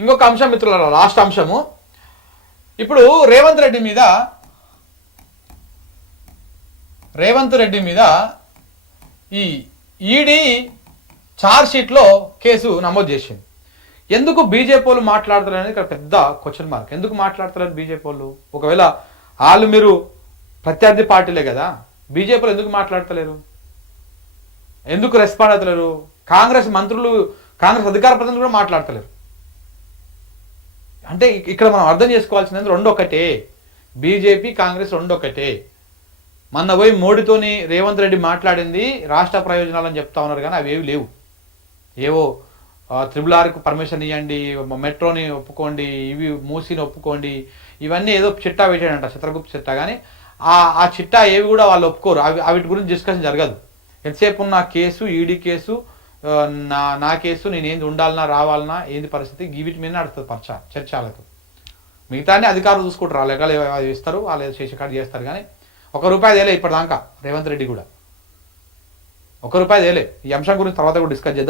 ఇంకొక అంశం మిత్రులారా, లాస్ట్ అంశము. ఇప్పుడు రేవంత్ రెడ్డి మీద ఈ ఈడీ ఛార్జ్ షీట్లో కేసు నమోదు చేసింది. ఎందుకు బీజేపీ వాళ్ళు మాట్లాడతారు అనేది ఇక్కడ పెద్ద క్వశ్చన్ మార్క్. ఎందుకు మాట్లాడతారు బీజేపీ వాళ్ళు? ఒకవేళ వాళ్ళు మీరు ప్రత్యర్థి పార్టీలే కదా, బీజేపీలో ఎందుకు మాట్లాడతలేరు? ఎందుకు రెస్పాండ్ అవుతలేరు? కాంగ్రెస్ మంత్రులు, కాంగ్రెస్ అధికార ప్రతినిధులు కూడా మాట్లాడతలేరు. అంటే ఇక్కడ మనం అర్థం చేసుకోవాల్సింది రెండు ఒకటే, బీజేపీ కాంగ్రెస్ రెండు ఒకటే. మొన్న పోయి మోడీతోని రేవంత్ రెడ్డి మాట్లాడింది రాష్ట్ర ప్రయోజనాలని చెప్తా ఉన్నారు, కానీ అవేవి లేవు. ఏవో RRRకు పర్మిషన్ ఇవ్వండి, మెట్రోని ఒప్పుకోండి, ఇవి మూసీని ఒప్పుకోండి, ఇవన్నీ ఏదో చిట్టా పెట్టాడంట, చిత్రగుప్త చిట్టా. కానీ ఆ చిట్టా ఏవి కూడా వాళ్ళు ఒప్పుకోరు. వీటి గురించి డిస్కషన్ జరగదు. ఎంతసేపు ఉన్న కేసు, ఈడీ కేసు, నా కేసు, నేనేంది ఉండాలన్నా రావాలన్నా ఏంది పరిస్థితి, వీటి మీద నడుస్తుంది చర్చలకు. మిగతాన్ని అధికారులు చూసుకుంటారు, వాళ్ళు ఎక్కడ ఇస్తారు, వాళ్ళు చేసే కాడ చేస్తారు. కానీ ₹1 తేలే ఇప్పటిదాకా రేవంత్ రెడ్డి కూడా, ₹1 తేలే. ఈ అంశం గురించి తర్వాత కూడా డిస్కస్ చేద్దాం.